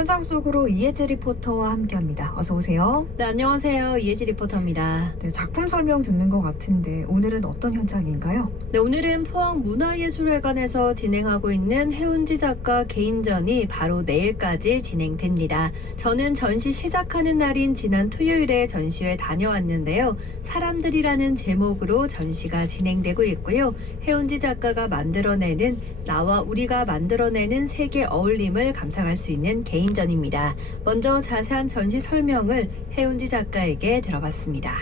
현장 속으로 이혜지 리포터와 함께합니다. 어서 오세요. 네, 안녕하세요. 이혜지 리포터입니다. 네, 작품 설명 듣는 것 같은데 오늘은 어떤 현장인가요? 네, 오늘은 포항 문화예술회관에서 진행하고 있는 해운지 작가 개인전이 바로 내일까지 진행됩니다. 저는 전시 시작하는 날인 지난 토요일에 전시회 다녀왔는데요. 사람들이라는 제목으로 전시가 진행되고 있고요. 해운지 작가가 만들어내는 나와 우리가 만들어내는 세계 어울림을 감상할 수 있는 개인전입니다. 먼저 자세한 전시 설명을 해운지 작가에게 들어봤습니다.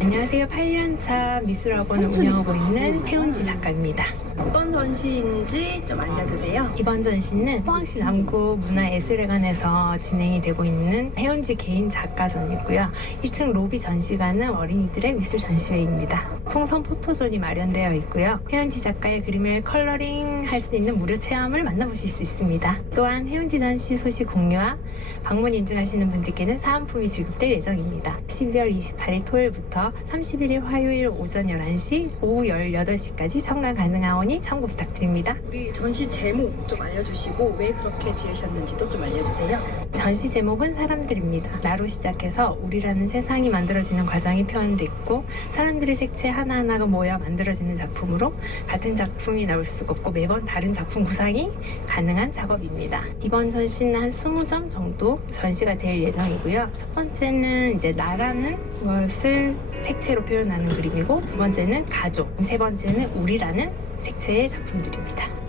안녕하세요. 8년차 미술학원을 운영하고 있는 태운지 작가입니다. 어떤 전시인지 좀 알려주세요. 이번 전시는 포항시 남구 문화예술회관에서 진행이 되고 있는 해운지 개인 작가전이고요. 1층 로비 전시관은 어린이들의 미술 전시회입니다. 풍선 포토존이 마련되어 있고요. 해운지 작가의 그림을 컬러링 할 수 있는 무료 체험을 만나보실 수 있습니다. 또한 해운지 전시 소식 공유와 방문 인증하시는 분들께는 사은품이 지급될 예정입니다. 12월 28일 토요일부터 31일 화요일 오전 11시, 오후 18시까지 참가 가능하오니 참고 부탁드립니다. 우리 전시 제목 좀 알려주시고 왜 그렇게 지으셨는지도 좀 알려주세요. 전시 제목은 사람들입니다. 나로 시작해서 우리라는 세상이 만들어지는 과정이 표현돼 있고 사람들의 색채 하나하나가 모여 만들어지는 작품으로 같은 작품이 나올 수가 없고 매번 다른 작품 구상이 가능한 작업입니다. 이번 전시는 한 20점 정도 전시가 될 예정이고요. 첫 번째는 이제 나라는 것을 색채로 표현하는 그림이고 두 번째는 가족, 세 번째는 우리라는 색채의 작품들입니다.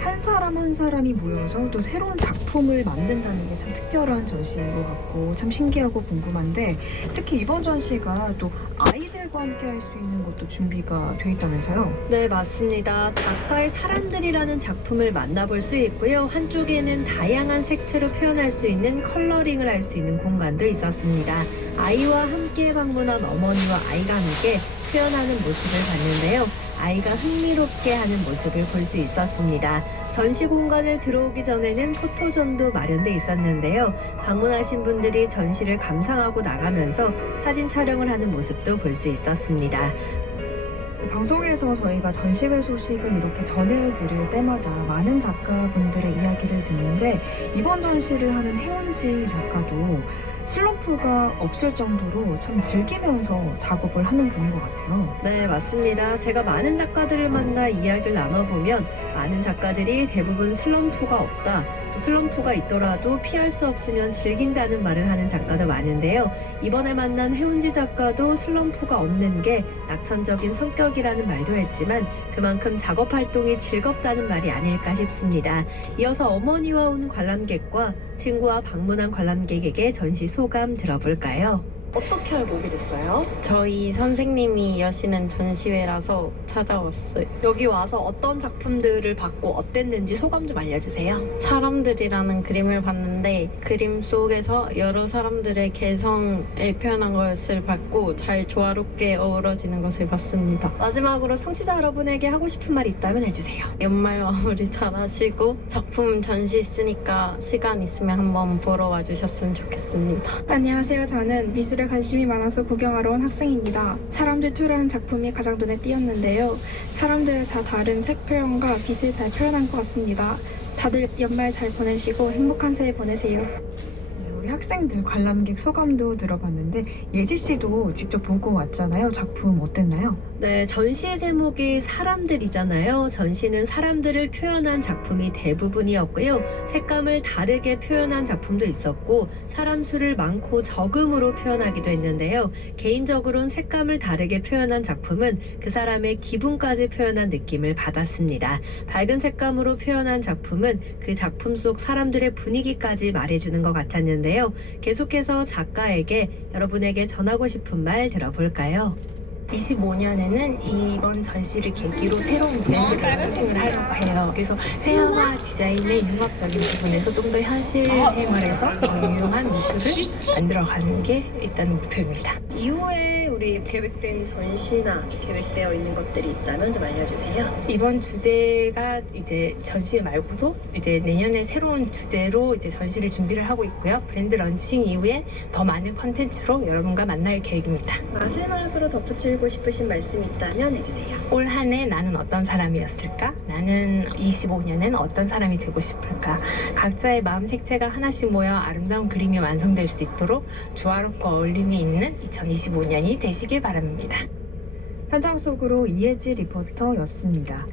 한 사람 한 사람이 모여서 또 새로운 작품을 만든다는 게 참 특별한 전시인 것 같고 참 신기하고 궁금한데 특히 이번 전시가 또 아이들과 함께 할 수 있는 것도 준비가 돼 있다면서요? 네, 맞습니다. 작가의 사람들이라는 작품을 만나볼 수 있고요. 한쪽에는 다양한 색채로 표현할 수 있는 컬러링을 할 수 있는 공간도 있었습니다. 아이와 함께 방문한 어머니와 아이가 함께 표현하는 모습을 봤는데요. 아이가 흥미롭게 하는 모습을 볼 수 있었습니다. 전시 공간을 들어오기 전에는 포토존도 마련돼 있었는데요. 방문하신 분들이 전시를 감상하고 나가면서 사진 촬영을 하는 모습도 볼 수 있었습니다. 방송에서 저희가 전시회 소식을 이렇게 전해드릴 때마다 많은 작가분들의 이야기를 듣는데 이번 전시를 하는 해운지 작가도 슬럼프가 없을 정도로 참 즐기면서 작업을 하는 분인 것 같아요. 네, 맞습니다. 제가 많은 작가들을 만나 이야기를 나눠보면 많은 작가들이 대부분 슬럼프가 없다. 또 슬럼프가 있더라도 피할 수 없으면 즐긴다는 말을 하는 작가도 많은데요. 이번에 만난 해운지 작가도 슬럼프가 없는 게 낙천적인 성격 이라는 말도 했지만 그만큼 작업 활동이 즐겁다는 말이 아닐까 싶습니다. 이어서 어머니와 온 관람객과 친구와 방문한 관람객에게 전시 소감 들어볼까요? 어떻게 알고 오게 됐어요? 저희 선생님이 여시는 전시회라서 찾아왔어요. 여기 와서 어떤 작품들을 봤고 어땠는지 소감 좀 알려주세요. 사람들이라는 그림을 봤는데 그림 속에서 여러 사람들의 개성을 표현한 것을 봤고 잘 조화롭게 어우러지는 것을 봤습니다. 마지막으로 청취자 여러분에게 하고 싶은 말 있다면 해주세요. 연말 마무리 잘 하시고 작품 전시 있으니까 시간 있으면 한번 보러 와주셨으면 좋겠습니다. 안녕하세요. 저는 미술 에 관심이 많아서 구경하러 온 학생입니다. 사람들 투라는 작품이 가장 눈에 띄었는데요. 사람들 다 다른 색 표현과 빛을 잘 표현한 것 같습니다. 다들 연말 잘 보내시고 행복한 새해 보내세요. 네, 우리 학생들 관람객 소감도 들어봤는데 예지 씨도 직접 보고 왔잖아요. 작품 어땠나요? 네, 전시의 제목이 사람들이잖아요. 전시는 사람들을 표현한 작품이 대부분이었고요. 색감을 다르게 표현한 작품도 있었고, 사람 수를 많고 적음으로 표현하기도 했는데요. 개인적으로는 색감을 다르게 표현한 작품은 그 사람의 기분까지 표현한 느낌을 받았습니다. 밝은 색감으로 표현한 작품은 그 작품 속 사람들의 분위기까지 말해주는 것 같았는데요. 계속해서 작가에게 여러분에게 전하고 싶은 말 들어볼까요? 25년에는 이번 전시를 계기로 새로운 브랜드를 런칭을 하려고 해요. 그래서 회화와 디자인의 융합적인 부분에서 좀 더 현실 생활에서 유용한 미술을 만들어가는 게 일단 목표입니다. 이후에 우리 계획된 전시나 계획되어 있는 것들이 있다면 좀 알려주세요. 이번 주제가 이제 전시 말고도 이제 내년에 새로운 주제로 이제 전시를 준비를 하고 있고요. 브랜드 런칭 이후에 더 많은 컨텐츠로 여러분과 만날 계획입니다. 마지막으로 덧붙이고 싶으신 말씀 있다면 해주세요. 올 한 해 나는 어떤 사람이었을까? 난 나는 25년엔 어떤 사람이 되고 싶을까? 각자의 마음 색채가 하나씩 모여 아름다운 그림이 완성될 수 있도록 조화롭고 어울림이 있는 2025년이 되시길 바랍니다. 현장 속으로 이혜지 리포터였습니다.